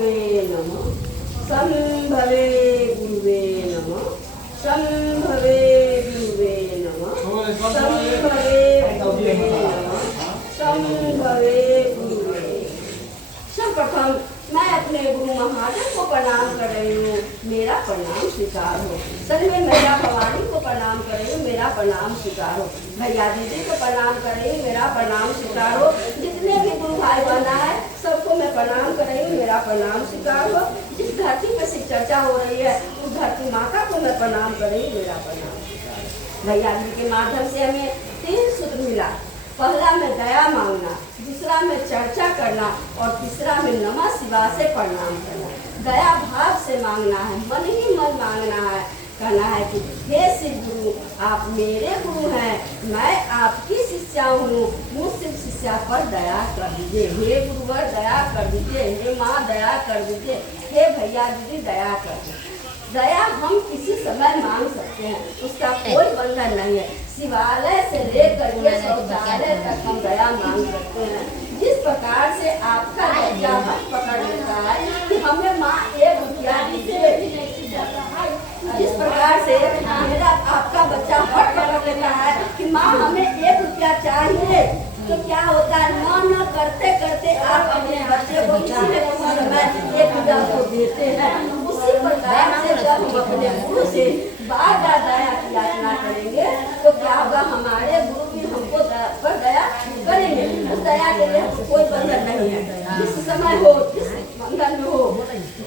गुरुवे नमः। संभवे गुरुवे नमः। संभवे गुरुवे नमः। संभवे गुरुवे नमः। संभवे गुरुवे। सर्वप्रथम मैं अपने गुरु महादेव को प्रणाम कर रही हूँ, मेरा प्रणाम स्वीकार हो। सभी मैया भवानी को प्रणाम कर रही हूँ, मेरा प्रणाम स्वीकार हो। भैया दीदी को प्रणाम कर रही हूँ, मेरा प्रणाम स्वीकार हो। जितने भी गुरु भाई बहना है सबको मैं प्रणाम कर रही हूँ, मेरा प्रणाम स्वीकार हो। जिस धरती पर शिव चर्चा हो रही है उस धरती माता को मैं प्रणाम कर रही हूँ, मेरा प्रणाम स्वीकार हो। भैया जी के माध्यम से हमें 3 सूत्र मिला। पहला में दया मांगना, दूसरा में चर्चा करना और तीसरा में नमः शिवाय से प्रणाम करना। दया भाव से मांगना है, मन ही मन मांगना है। कहना है कि हे शिव गुरु, आप मेरे गुरु हैं, मैं आपकी शिष्या हूँ, मुझसे शिष्या पर दया कर दीजिए। हे गुरुवर दया कर दीजिए, हे माँ दया कर दीजिए, हे भैया दीदी दया कर दीजिए। दया हम किसी समय मांग सकते हैं, उसका कोई बंधन नहीं है। शिवालय से लेकर के शौचालय तक हम दया मांग सकते हैं। जिस प्रकार से आपका बच्चा हाथ पकड़ लेता है कि हमें माँ 1 रुपया दीजिए, जिस प्रकार से मेरा आपका बच्चा हाथ पकड़ लेता है कि माँ हमें 1 रुपया चाहिए, तो क्या होता है न करते करते आप अपने बच्चे को किसी न किसी समय 1 रुपया को देते हैं। उसी प्रकार से जब हम अपने गुरु से बार बार दया की याचना करेंगे तो क्या होगा, हमारे गुरु भी हमको पर दया करेंगे। उस दया के लिए कोई बंधन नहीं है। जिस समय हो, जिस बंधन में हो,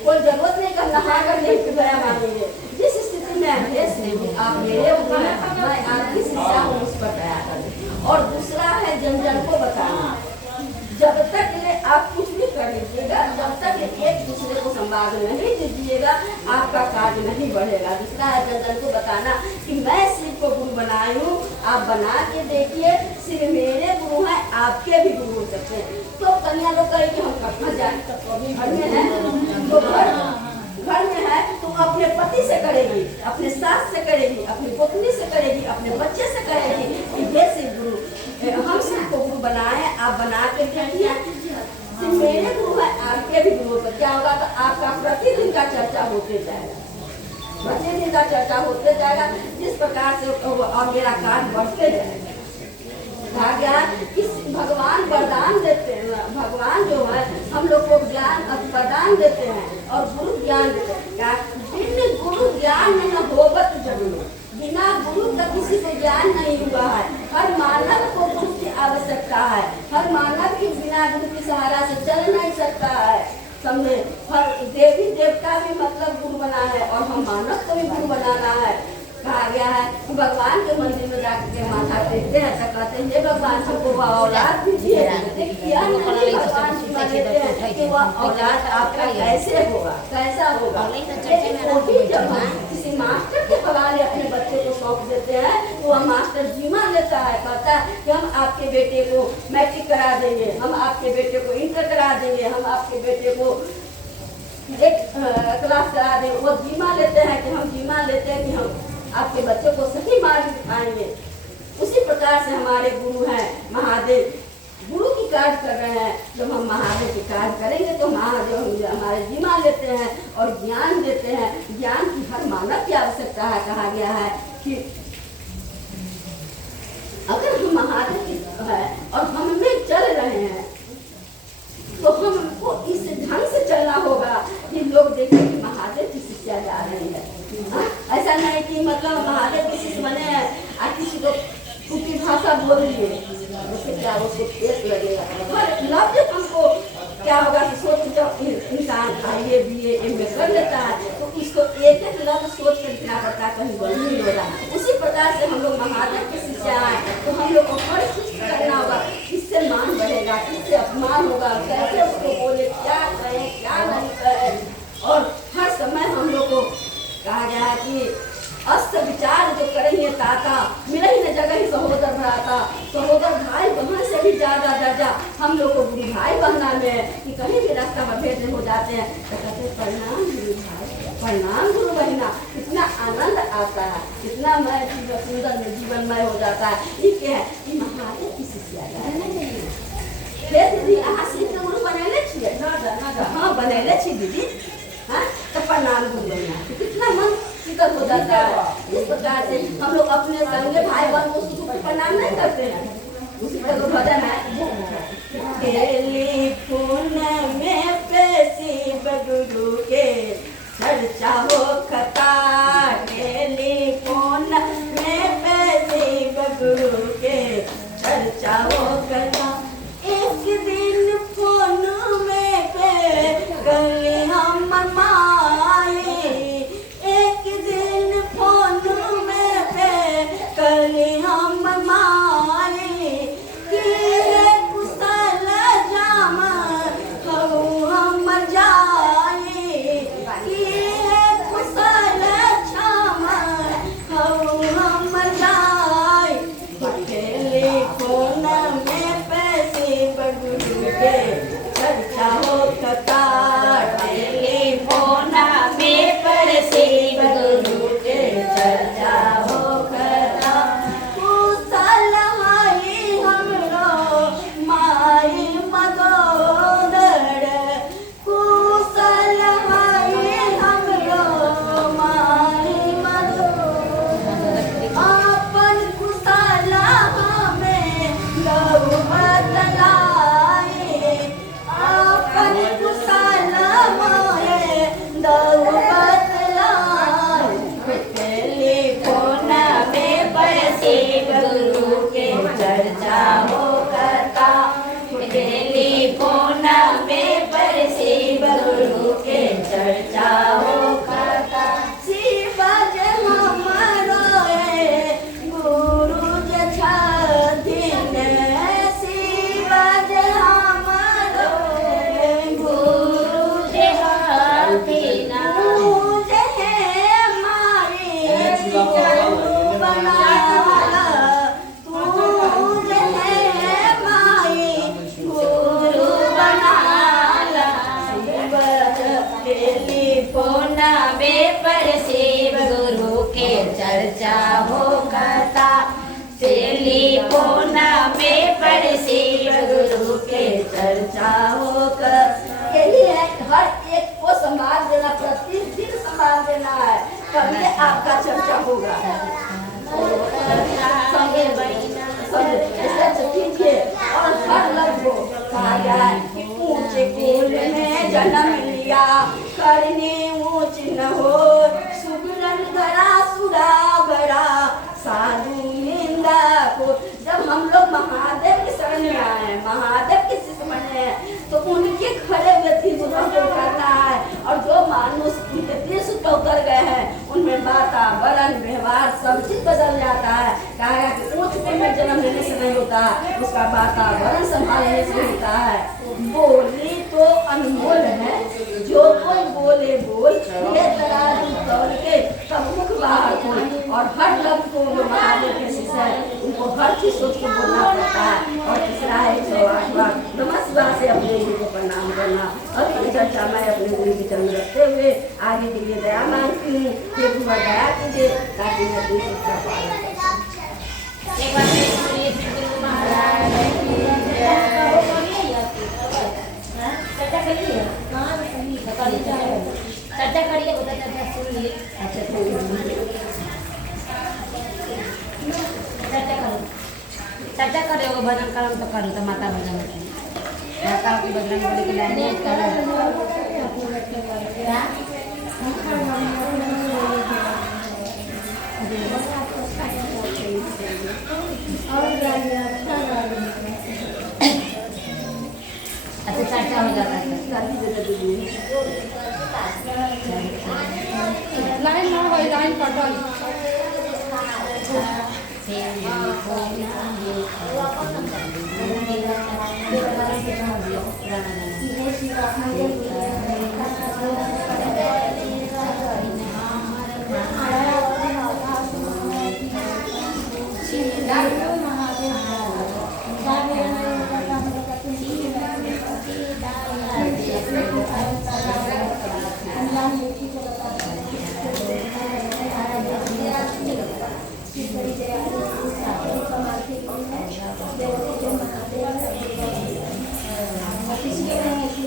कोई जरूरत नहीं करना हार नहीं दया मांगेंगे। जिस स्थिति में आप मेरे गुरु हैं, मैं आपकी शिष्या हूँ, उस पर दया करें। और दूसरा है जन को बताना। जब तक ले आप कुछ भी कर लीजिएगा, जब तक एक दूसरे को संवाद नहीं दीजिएगा, आपका कार्य नहीं बढ़ेगा। दूसरा है जन को बताना कि मैं शिव को गुरु बनाई हूँ, आप बना के देखिए, शिव मेरे गुरु हैं, आपके भी गुरु हो सकते हैं। तो कन्या लोग कहेंगे हम कहाँ जाए, अभी घर में है तो घर में है तो अपने पति से करेगी, अपने सास से करेगी, अपनी पत्नी से करेगी, अपने बच्चे से करेगी कि हे शिव गुरु हम शिव को गुरु बनाए, आप बना के देखिए, सिर्फ मेरे गुरु है, आपके भी गुरु पर क्या होगा, तो आपका प्रतिदिन का चर्चा होते जाएगा, प्रतिदिन का चर्चा होते जाएगा। जिस प्रकार से और मेरा कार्य बढ़ते जाएगा। कहा गया कि भगवान वरदान देते हैं, भगवान जो है हम लोग को ज्ञान वरदान देते हैं और गुरु ज्ञान देते हैं। बिना गुरु ज्ञान न होवत जरूर, बिना गुरु का किसी को ज्ञान नहीं हुआ है। हर मानव को गुरु की आवश्यकता है, हर मानव की बिना गुरु की सहारा से चल नहीं सकता है। समझे, हर देवी देवता भी मतलब गुरु बना है और हम मानव को भी गुरु बनाना है। कहा गया है कि भगवान के मंदिर में जाकर के माथा टेकते हैं तो कहते हैं हे भगवान हमको औलाद दीजिए। भगवान देते हैं कि वह औलाद आपका कैसे होगा, कैसा होगा। जब हम किसी मास्टर के हवाले अपने बच्चे को सौंप देते हैं तो वह मास्टर जिम्मा लेता है, कहता है कि हम आपके बेटे को मैट्रिक करा देंगे, हम आपके बेटे को इंटर करा देंगे, हम आपके बेटे को एक क्लास करा देंगे। वो जिम्मा लेते हैं कि हम जिम्मा लेते हैं कि हम आपके बच्चों को सही मार्ग दिखाएंगे। उसी प्रकार से हमारे गुरु हैं महादेव, गुरु की कार्य कर रहे हैं। जब हम महादेव की कार्य करेंगे तो महादेव हमारे जिम्मा लेते हैं और ज्ञान देते हैं। ज्ञान की हर मानव की आवश्यकता है। कहा गया है कि अगर हम महादेव की है और हम में चल रहे हैं तो हमको इस ढंग से चलना होगा कि लोग देखें कि महादेव की शिष्या जा रही है। ऐसा नहीं कि मतलब महादेव की शिष्य बने हैं किसी को टूटी भाषा बोल दिए, उससे क्या उसको ठेस लगेगा। लफ्ज हमको क्या होगा कि सोच जब इंसान ये BA MA कर लेता है तो इसको एक एक लफ्ज सोच कर लिखना पड़ता है, कहीं गलती नहीं होता। उसी प्रकार से हम लोग महादेव की शिष्या हैं तो हम लोग को हर चीज करना होगा, किससे मान बढ़ेगा, किससे अपमान होगा, कैसे उसको बोले, क्या कहें क्या नहीं कहें। और हर समय हम लोग को कहा गया है कि अस्त विचार जो करेंगे ताता मिले ही न जगह ही सहोदर भ्राता। सहोदर भाई बहन से भी ज्यादा दर्जा हम लोग को गुरु भाई बनना में कि कहीं भी रास्ता मतभेद हो जाते हैं तो कहते प्रणाम गुरु भाई, प्रणाम गुरु बहिना। इतना आनंद आता है, इतना सुंदर में जीवनमय हो जाता है। ये क्या है कि महादेव की शिष्या है। फिर दीदी शिव गुरु बने बनैले छियै हाँ बनैले छी दीदी हाँ तो प्रणाम बोलो ना कितना मन शीतल हो जाता है। इस प्रकार से हम लोग अपने संगे भाई बहन को प्रणाम नहीं करते हैं। उसी का तो भजन है टेलीफोन में पैसी बगुरु के चर्चा हो कथा टेलीफोन में पैसी बगुरु के चर्चा हो कथा एक दिन फोन में पे गले हम माए एक दिन फोन में पे गले हम माए कुशल जाम हम जाए कुशल जाम हम जाए टेलीफोन में पैसे बगुरु के चर्चा हो कथा टेलीफोन में पैसे बगुरु के चर्चा हो कथा कुशल हाई हमरो माई मदोदर कुशल हाई हमरो माई मदोदर अपन कुशल हमें गौ बतलाए अपन कुशल मोए गौ बतलाए टेलीफोन में पैसे गुरु के चर्चा हो कथा टेलीफोन में पैसे गुरु के चर्चा हो कथा शिवज हमरो गुरु छथिन शिवज हमरो गुरु छथिन टेलीफोन में परसेव गुरु के चर्चा हो कथा टेलीफोन में परसेव गुरु के चर्चा हो कर यही है हर एक को संभाल देना प्रतिदिन संभाल देना है तभी आपका चर्चा होगा और हर लगभग ऊंचे कुल में जन्म लिया करने ऊंच न हो सुगरन धरा सुरा बड़ा साधु निंदा को जब हम लोग महादेव के शरण में आए महादेव के शिष्य बने तो उनके खड़े व्यक्ति को करना है और जो मानुष उनके देश तो उतर गए हैं उनमें वातावरण व्यवहार सब चीज बदल जाता है कहा कि ऊंच कुल में जन्म लेने से नहीं होता उसका वातावरण संभालने से होता है बोली तो अनमोल है जो कोई बोले बोल ये तराजू तौल के तब मुख बाहर खोल और हर लफ्ज को जो महादेव के शिष्य है उनको हर चीज सोच के बोलना पड़ता है और तीसरा है 108 बार नमस्कार से अपने गुरु को प्रणाम करना और ये चर्चा मैं अपने गुरु की चरण रखते हुए आगे के लिए दया मांगती हूँ कि गुरु दया कीजिए ताकि मैं दूसरी का पालन कर चर्चा करिए उधर चर्चा सुन लिए चर्चा करे वो भजन करो तो करो तो माता भजन माता की भजन बोले के लाने अच्छा चर्चा हो जाता है लाइन ना हो लाइन कटल Gracias.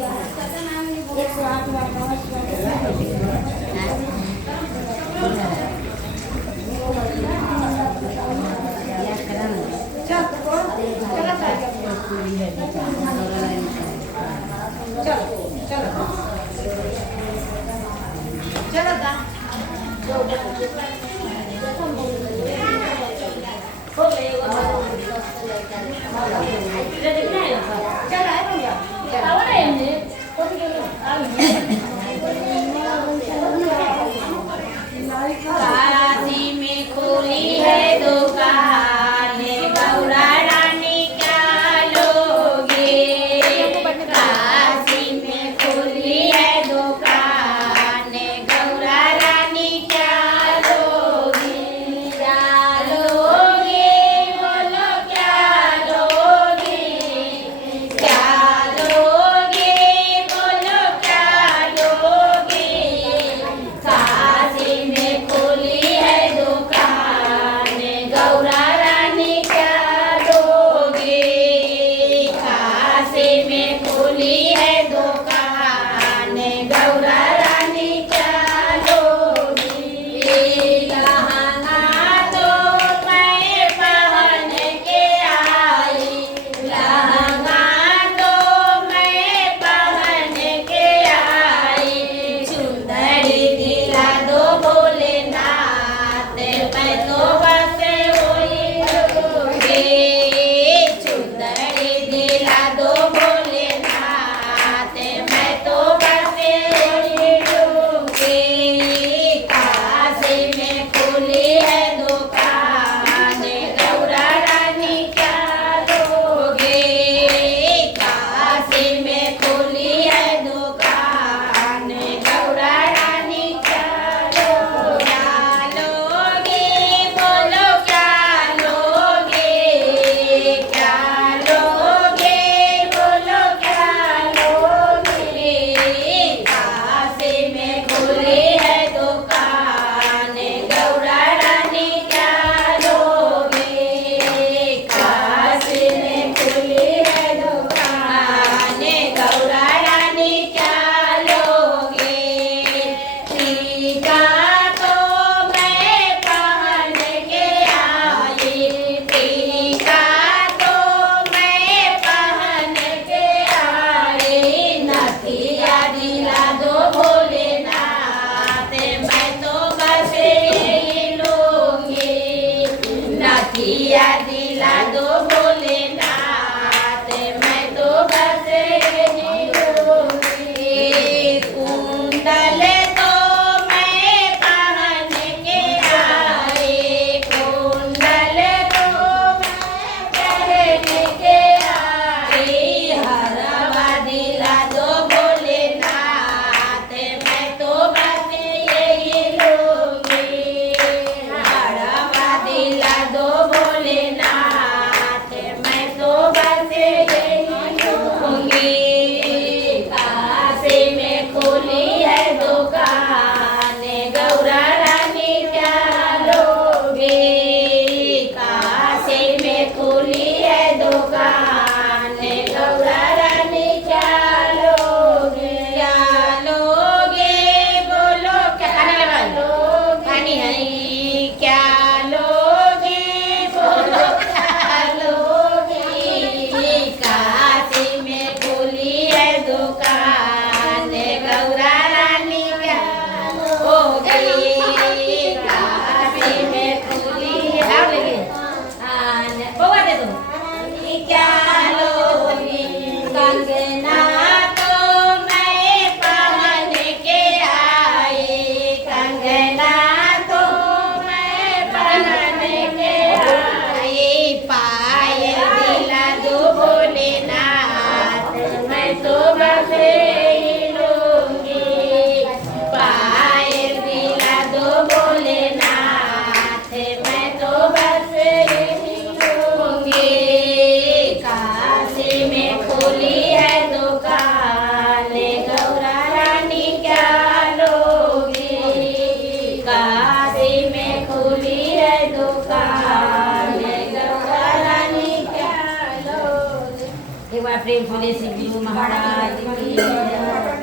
बोले श्री गुरु महाराज की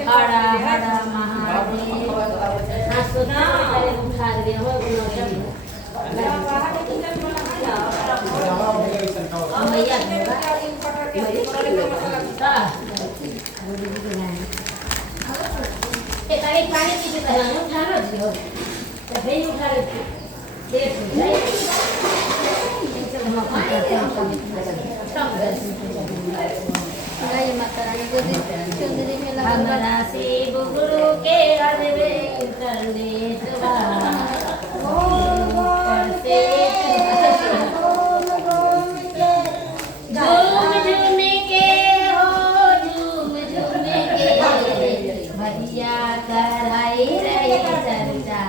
हरा हरा महादेव। हाँ सोना उठा दे हो मैया पानी पीछे उठा लो तो फिर उठा हमारा शिव गुरु के झूम झूम के हो झूम झूम के भैया कराई रही चर्चा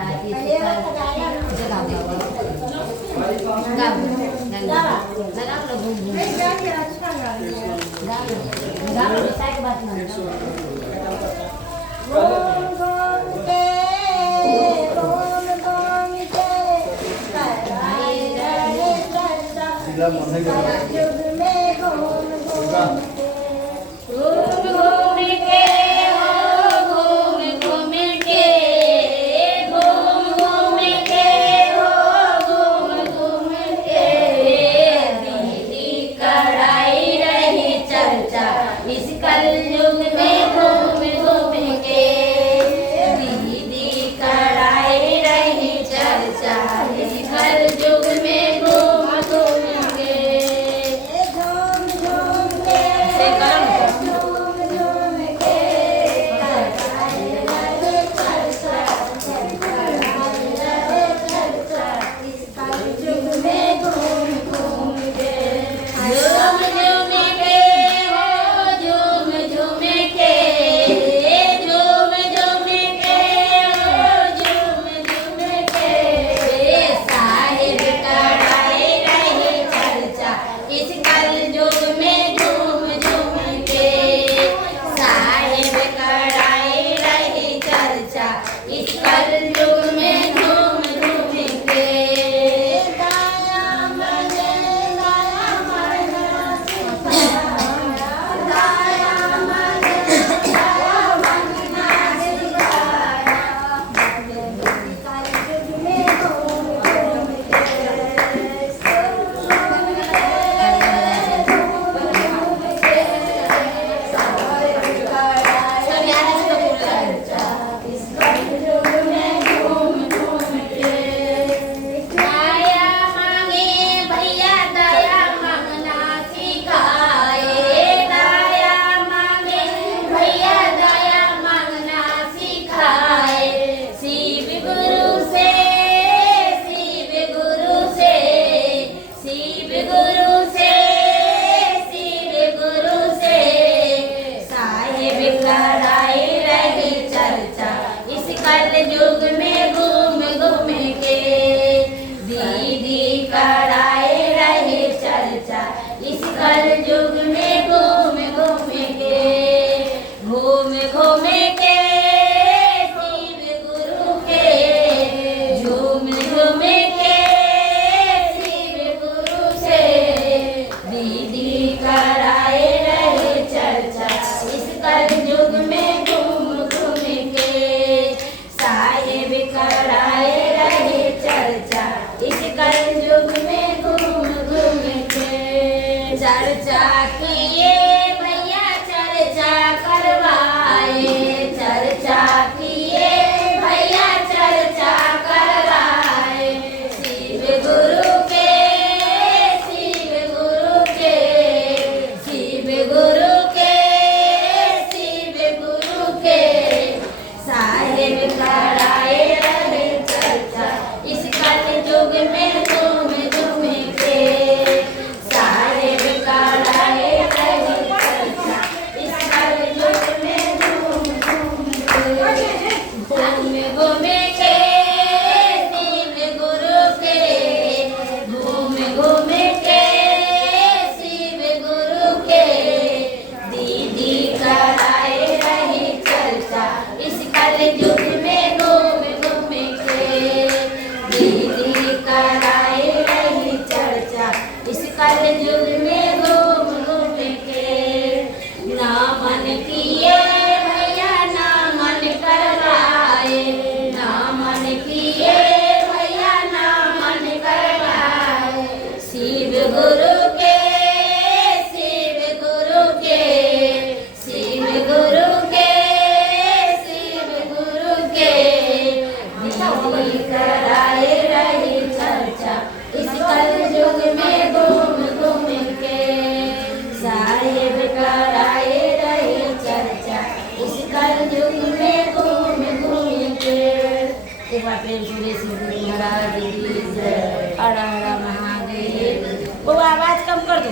एक बार प्रेम सुरेश महाराज की जय। हर हर महादेव। वो आवाज कम कर दो,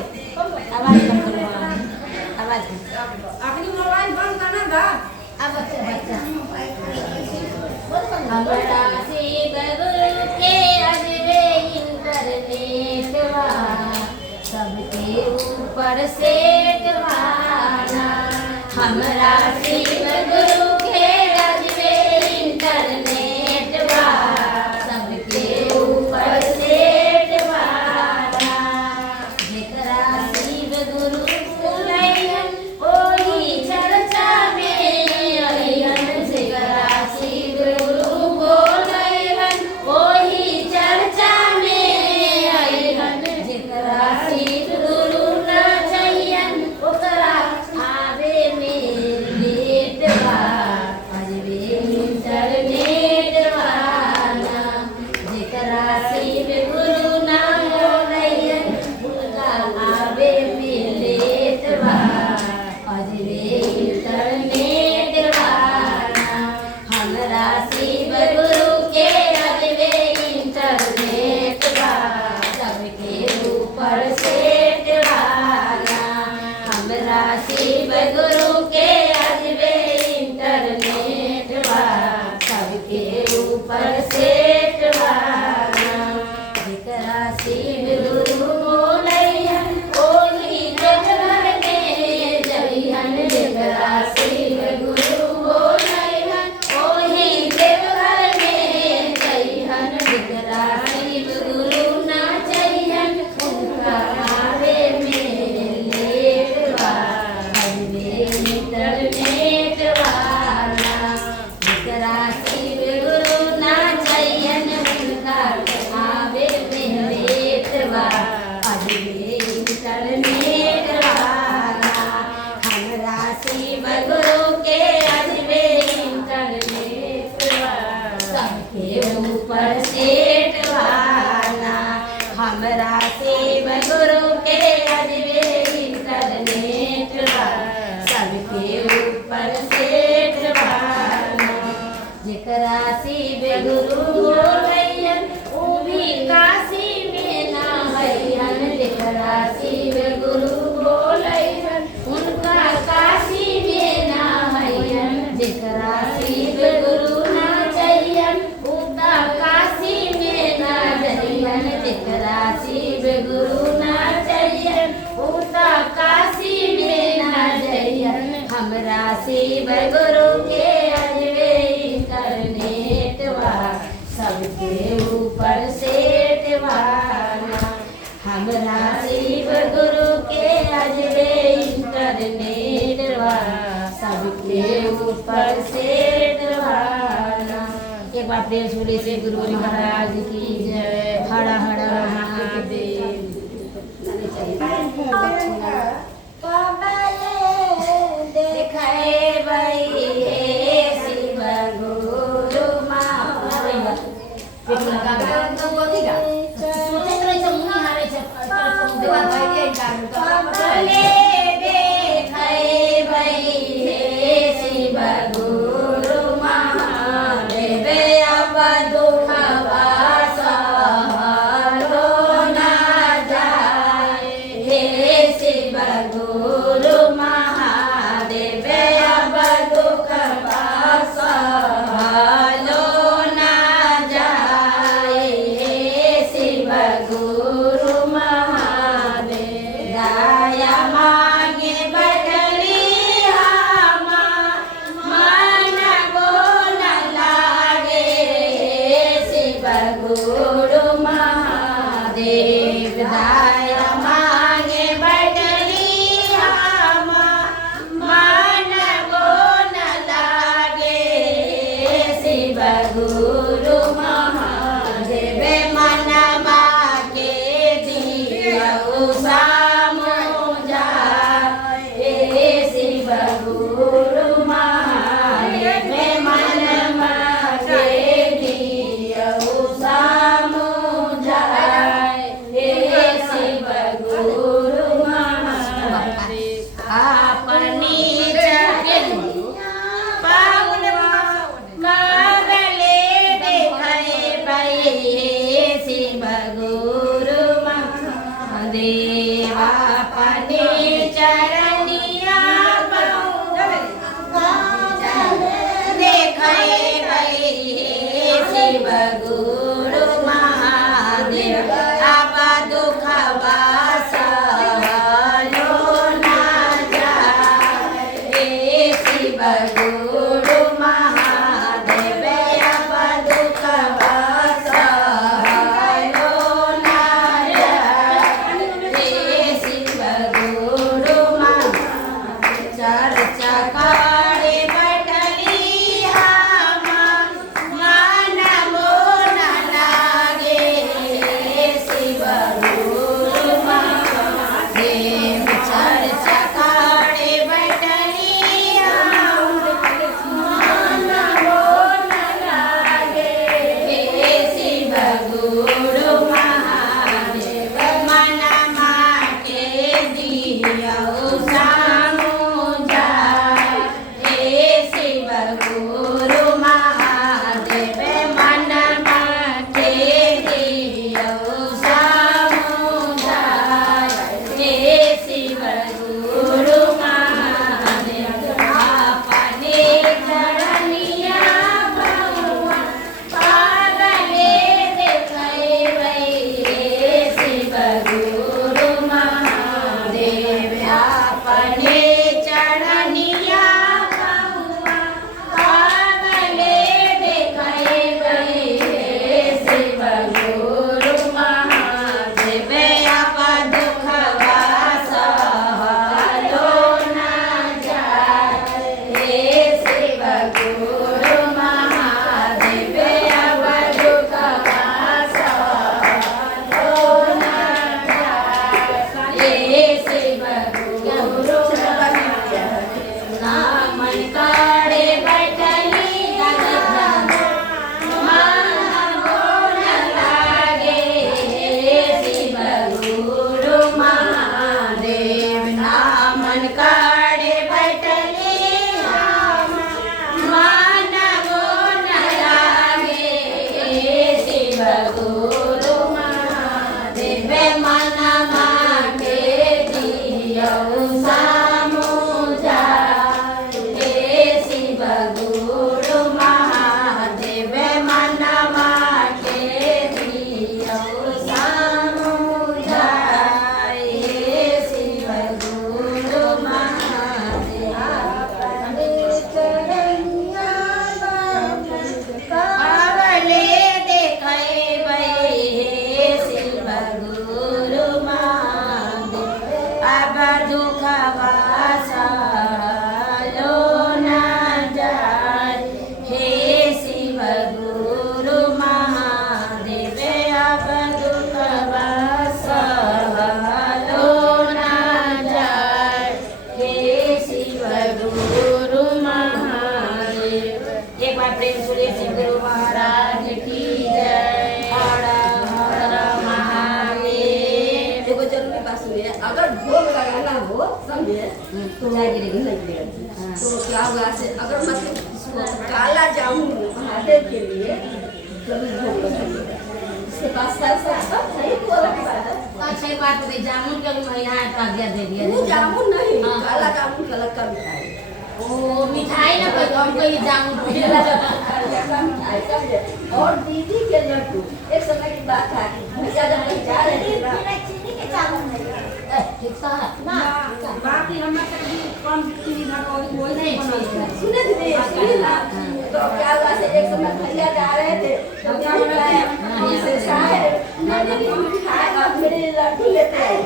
आवाज कम करो, आवाज कम। अपनी मोबाइल बंद करना था। अब बच्चा हमारा शिव गुरु के अजबे इंटरनेट सबके ऊपर सेठ वाला। हमारा शिव गुरु के अजबे इंटरनेट सबके ऊपर सेठ वाला। जेकरा शिव गुरु बोलैहन ओही चर्चा में अइहन। जेकरा शिव गुरु बोलैहन ओही चर्चा में अइहन। जेकरा शिव गुरु ना चाहियन ओकरा आवे में लेट बा अजबे इंटरनेट वाला। जेकरा शिव गुरु ना बोलैहन उनका आवे में लेट बा अजबे इंटरनेट वाला। हमरा शिव गुरु के अजबे इंटरनेट बा सबके ऊपर सेठ वाला। हमरा शिव गुरु के अजबे इंटरनेट बा सबके ऊपर सेठ वाला। जेकरा शिव गुरु बोलैहन ओही जगह में जइहन। जेकरा शिव गुरु बोलैहन ओही जगह में जइहन। जेकरा शिव गुरु ना चाहियन उनका आवे में लेट बा अजबे इंटरनेट वाला। जेकरा शिव गुरु ना चाहियन उनका आवे में लेट बा अजबे इंटरनेट वाला। हमरा शिव गुरु के अजबे इंटरनेट सबके ऊपर सेठ वाला। हमरा शिव गुरु के अजबे इंटरनेट सबके ऊपर सेठ वाला। जेकरा शिव गुरु बोलैहन ऊ भी काशी में ना हइहन। जेकरा शिव गुरु बोलैहन उनका काशी में ना हइहन। जेकरा शिव गुरु ना चाहियन उनका काशी में ना जइहन। जेकरा शिव गुरु ना चाहियन उनका काशी में ना जइहन। हमरा शिव गुरु के अजबे इंटरनेट सबके ऊपर सेठ वाला। हमरा शिव गुरु के अजबे इंटरनेट सबके ऊपर सेठ वाला। एक बार प्रेम सुने से गुरु महाराज की जय। हर हर महादेव। देखाए भाई शिव गुरु महाराज। शिव गुरु महादेव अब दुखवा सहलो ना जाए। हे शिव गुरु महादेव अब दुखवा सहलो ना जाए। हे शिव गुरु महादेव दया मांगे बदली हमा मन बोल लागे। शिव गुरु महादेव दया मांगे बदली हमा मन बोल लागे। शिव गुरु महादेव मनमा के दियौ सामुझा। हे शिव गुरु महादेव मनमा के दियौ सामुझा। हे शिव गुरु महादेव अपनी जगह पावन मांगले देखा तो चाय गिरेगी। नहीं गिरेगी। हाँ। तो क्या हुआ से अगर मतलब काला जामुन महादेव के लिए जरूर भोग लगाइएगा। इसके पास सब सही तो अलग बात है। अच्छा एक बात बताइए, जामुन का भी महीना है तो आज्ञा दे दिया। वो जामुन नहीं, हाँ। काला जामुन का अलग का मिठाई। ओ मिठाई ना कोई हम कोई जामुन मिठाई समझे। और दीदी के लड्डू एक समय की बात है, भैया जब कहीं जा रहे थे ना ठीक सा ना बाकी हमरा कभी कम चीनी धरौरी कोई नहीं बनल। सुने थे सुने ना। तो क्या हुआ से एक समय भैया जा रहे थे तो क्या बोला है उनसे शायद मेरे लिए मिठाई और मेरे लिए लड्डू लेते आए।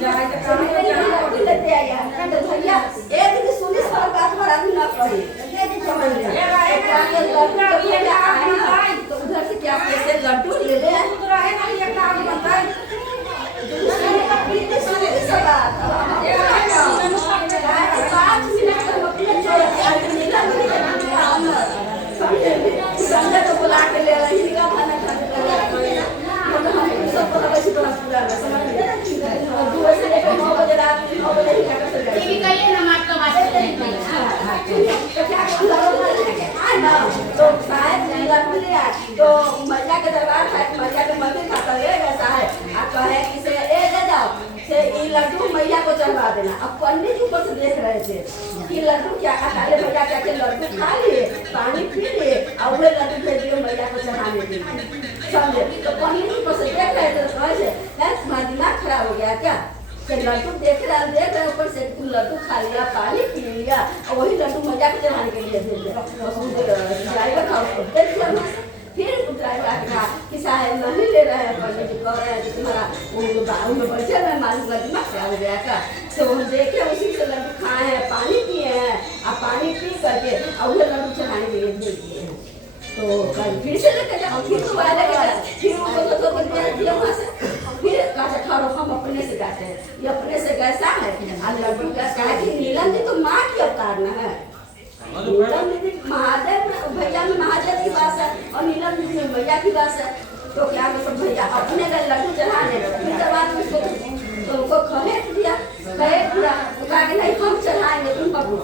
जाए तो तो मेरे लिए लड्डू लेते आया तो भैया एक दिन सुनी सब बात पर आदमी ना कहे समझ लिया। लड्डू ये आए तो उधर से क्या कैसे लड्डू ले ले आए। रहे ना ये काम बताई बुला के ले रही खाना कहिए ना मात्र तो शायद तो मैया के दरबार है, मैया के मंदिर का करेगा साहब आप कहे कि से ए दे जाओ से ये लड्डू मैया को चढ़वा देना। अब पंडित जी ऊपर से देख रहे थे कि लड्डू क्या अकाले भैया क्या के लड्डू खा लिए पानी पी लिए और वे लड्डू भेज दिए मैया को चढ़ाने के लिए समझे। तो पंडित जी ऊपर से देख रहे थे तो कहे से तुम्हारा दिमाग खराब हो गया क्या कि लड्डू देख रहे ऊपर से लड्डू खा लिया पानी पी लिया और वही लड्डू मैया को चढ़ाने के लिए भेज दिया। फिर ड्राइवर आके कहा कि साहब नहीं ले रहे हैं पंडित जी कह रहे हैं कि तुम्हारा वो बाहू में बैठे हुए मालूम का दिमाग खराब हो गया का। तो हम देखे उसी से लड्डू खाए हैं पानी पिए हैं और पानी पी करके और वो लड्डू चढ़ाने के लिए भेज दिए हैं। तो कल फिर से लेके जाओ फिर दोबारा लेके जाओ फिर उनको तो दिया वहाँ से फिर कहा ठहरो हम अपने से गाते हैं ये अपने से कैसा है और लड्डू का कहा कि नीलम जी तो माँ की अवतार न है। नीलम दीदी महादेव भैया में महादेव की बात है और नीलम दीदी में भैया की बात है। तो क्या मतलब भैया अपने का लड्डू चढ़ाने फिर बाद उसको तो उनको कहे दिया कहा कि नहीं हम चढ़ाएंगे तुम पकड़ो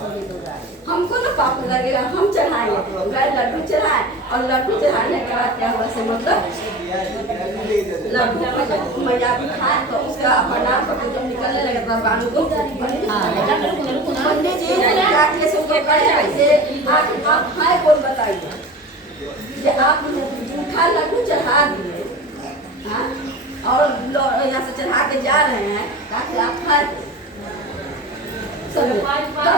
हमको ना पाप लगेगा हम चढ़ाएंगे गए लड्डू चढ़ाए और लड्डू चढ़ाने के बाद क्या हुआ से मतलब लड्डू मैया को खाए तो उसका प्रणाम करके जब निकलने लगे तब बानू को पंडित जी जाके से उनको कहे आप खाए कौन बताइए कि आप जूठा लड्डू चढ़ा दिए हाँ और यहाँ से चढ़ा के जा रहे हैं ताकि आप खाए तब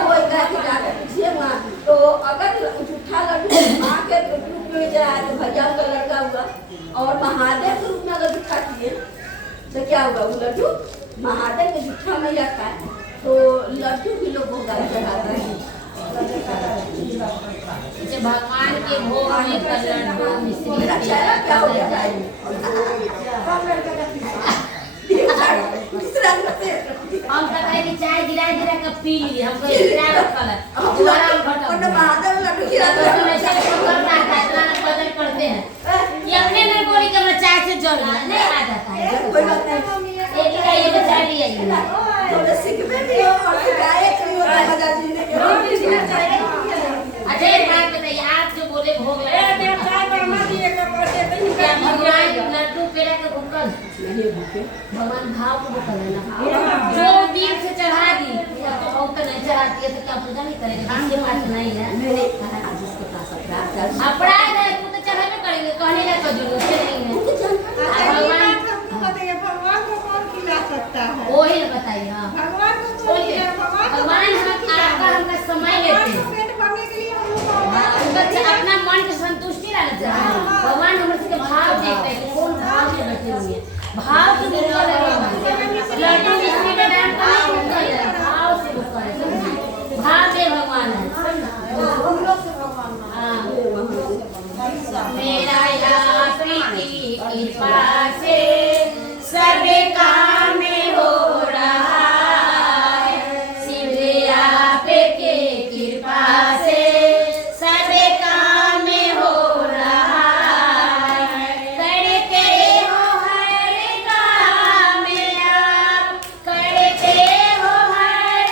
वो जाकर पूछिए वहाँ तो अगर जूठा लड्डू माँ के रूप में चढ़ाया तो भैया का लड़का हुआ और महादेव के रूप में अगर जूठा किए तो क्या हुआ वो लड्डू महादेव के जूठा मैया खाए तो लड्डू भी लोग भोग चढ़ाते हैं। भगवान के भोग में लड्डू मिश्री क्या हो गया हम तो कहे कि चाय गिरा के पी लिए हमको गिरा रखल है दोबारा हम घटम महादेव लड्डू गिरा बदल करते हैं ये अपने नहीं बोली कि मैं चाय से जल नहीं आ जाता है कोई बात नहीं एक का ये चाय लिया थोड़े सीखते भी हो और सिखाए भी हो मजा जीने के अच्छा एक बात बताइए आप जो बोले भोग लगा क्या भगवान लड्डू पेड़ा के भूखल भगवान भाव को भूखल है ना जो दिल से चढ़ा दी तो तो नहीं चढ़ाती है तो क्या पूजा नहीं करेंगे जिसके पास नहीं है जिसके पास अपराध है वो तो चढ़ावे करेंगे कहने का तो जरूरत नहीं है भगवान को कौन खिला सकता है वही बताइए हाँ भगवान को कौन खिला भगवान हमका समय लेते हैं अपना मन की संतुष्टि लाना चाहिए भगवान हमसे के भाव देखते हैं कौन भाव में बैठे हुए हैं भाव से निर्भर है लड्डू मिश्री में डाल कर भाव से भूखा है भाव से भगवान है हम लोग से भगवान मेरा आप की कृपा से सब काम हो रहा है शिव आप के कृपा से सब काम हो रहा है करते हो हर काम आप करते हो हर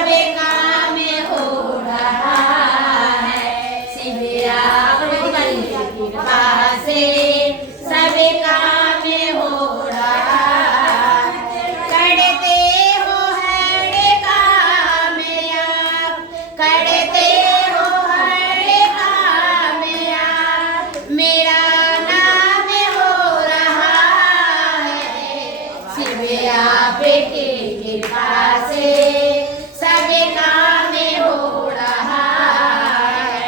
सबे काम हो रहा है शिवया कृपा से सबे काम हो रहा है करते हो हर काम आप करते हो हर काम आप मेरा नाम हो रहा है शिवया बेटे कृपा से सबे काम हो रहा है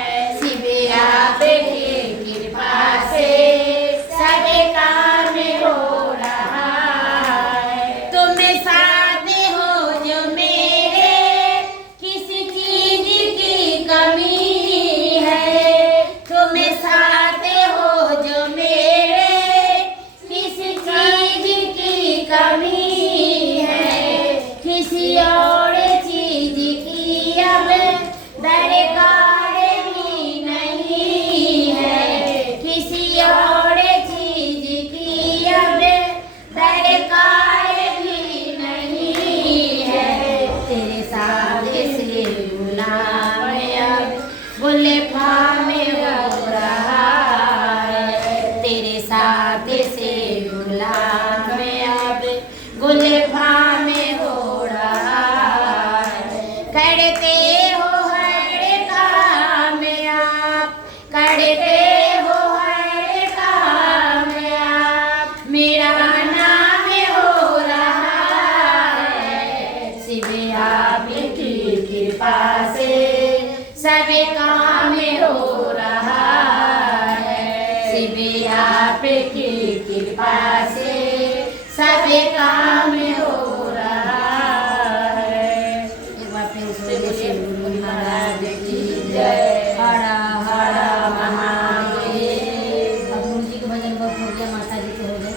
शिवया बेटे कृपा से सबे काम हो रहा है तुम साथ हो जो मेरे किसी चीज की कमी है तुम साथ हो जो मेरे किसी चीज की कमी है किसी और चीज की अब दरकार भी नहीं है किसी और चीज की अब दरकार भी नहीं है तेरे साथ से गुलाम अब गुलफा में हो रहा है तेरे साथ से गुलाम अब गुलफा में हो रहा है करते हो हर काम आप करते हो हर काम आप मेरा नाम हो रहा है शिवया की कृपा से सबे काम हो रहा है शिवया की कृपा से सबे काम हो रहा है एक बार फिर से गुरु महाराज की जय हर हर महादेव अब गुरु जी के भजन बहुत हो गया माता जी के हो गए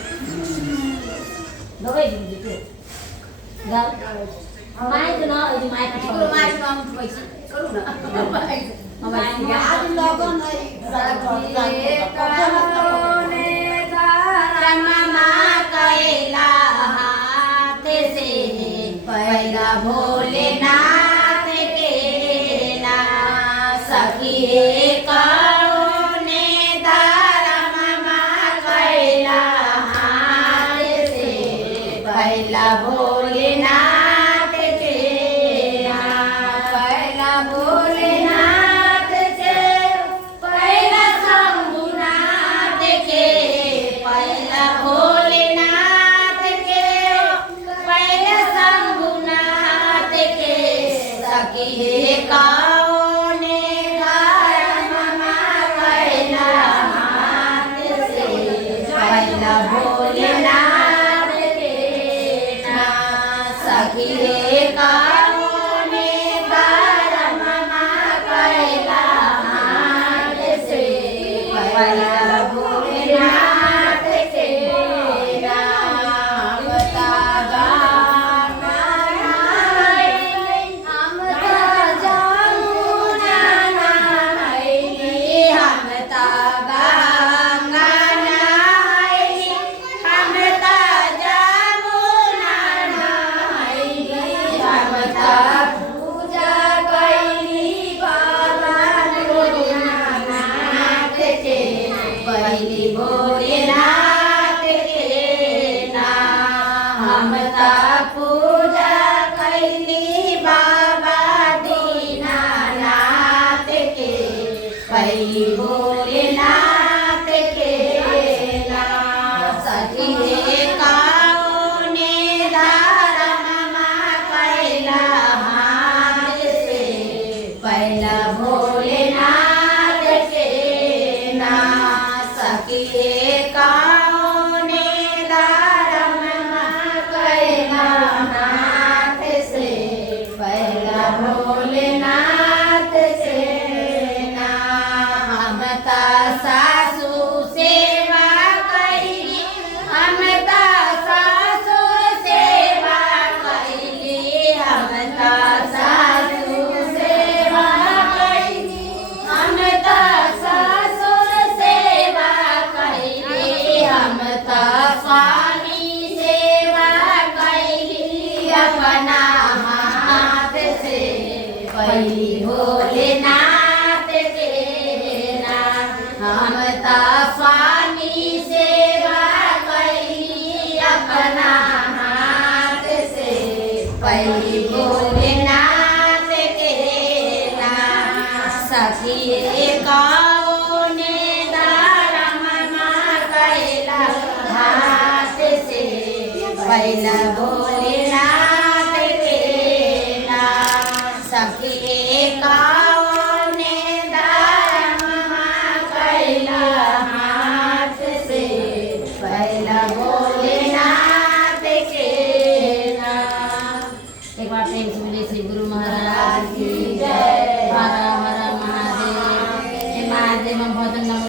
लोगे जी के गाओ माइक ना ये माइक छोड़ो माइक काम पैसे करू ना माइक आज लगन रमा कैला हाथ से पहला भोलेनाथ के ना सखिए कौने धर्मा कैला हाथ से पहला भोलेनाथ के ना पहला भोलेनाथ के पहला शंभुनाथ के पहला भोलेनाथ के पहला शंभुनाथ के सखिए कौने धर्मा कैला हाथ से पहला भोलेनाथ के ना सखिए कौने धर्मा कैला हाथ से पहला भोलेनाथ के नाम तागा हम जामुना हम तागा हम जामुना हम पूजा कैली बाबा भोलेनाथ के पहली भोलेनाथ के ना हम पूजा कैली बाबा दीनानाथ के पहली भोलेनाथ के ना सखिए कौने धर्मा कैला हाथ से पहला भोलेनाथ के ना सखिए कौने धर्मा कैला हाथ से पहला भोलेनाथ के ना हम सासू सेवा कैली हम सासू सेवा कैली हम सासू सेवा कैली हम सासू सेवा कैली हम स्वामी सेवा कैली अपना हाथ से पहली भोलेनाथ के ना हम ता स्वामी सेवा कैली अपना हाथ से पहली भोलेनाथ के ना सखिए कौने धर्म कैला हाथ से पहला भोलेनाथ के ना सखिए